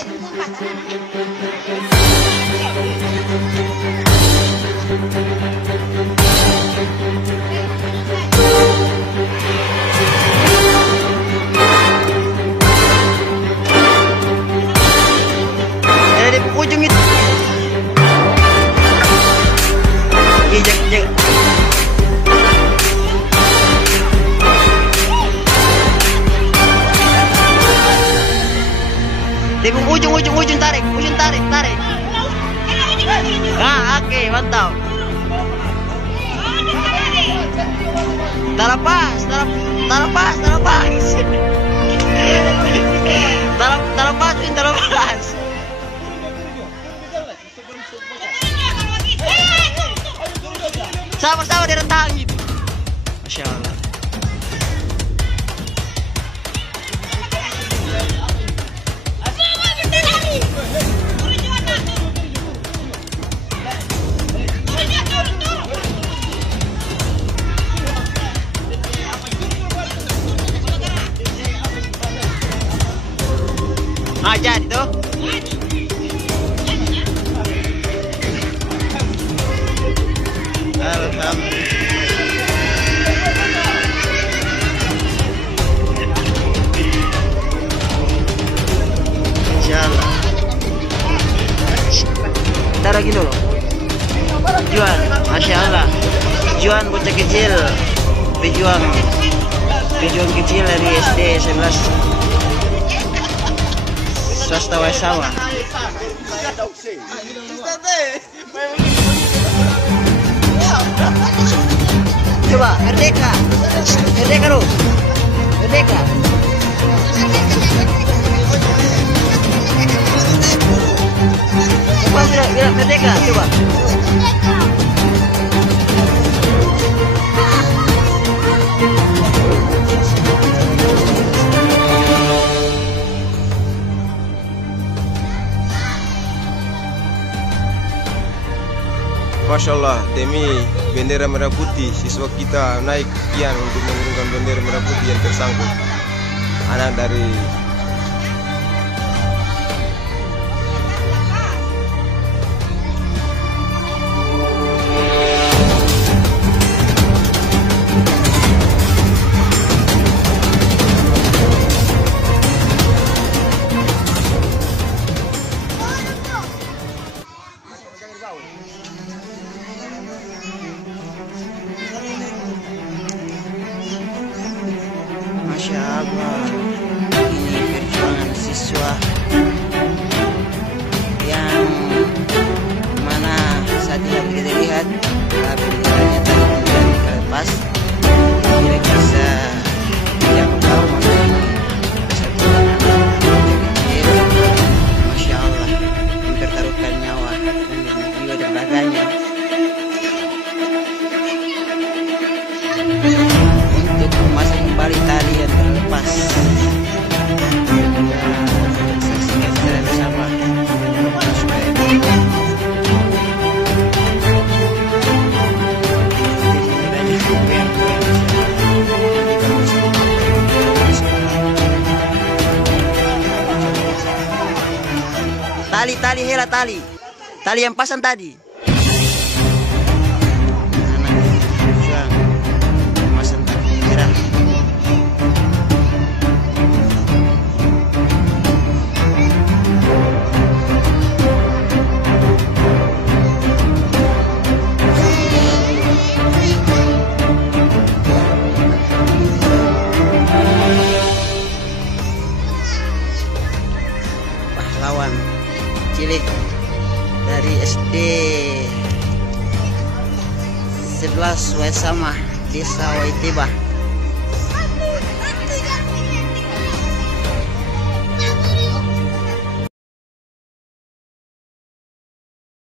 Ada di ujung itu. Jangan. Di ujung tarik. Ah, oke, mantap. Tarapas. Sabar dia rentang gitu. Masya Allah. Ah, jadi tuh. Alhamdulillah. Insyaallah. Ntar lagi dulu. Juan, Masya Allah. Juan bocah kecil. Pejuang kecil dari SD 11 swasta Waisawa. Coba merdeka lu, merdeka. Coba bilang merdeka, coba. Masya Allah, demi bendera merah putih, siswa kita naik kian untuk mengurungkan bendera merah putih yang tersangkut. Anak dari Masya Allah, ini perjuangan siswa yang mana saat ini kita lihat benderanya tadi kelepas, tidak bisa dijangkau mengenai persatuan anak kecil. Masya Allah, mempertaruhkan nyawa dan jiwa dan raganya untuk memasang kembali tali yang terlepas. Saksikan secara bersama supaya tali hela tali yang pasang tadi. Pahlawan cilik dari SD 11 Waisamah, Desa Waitibah.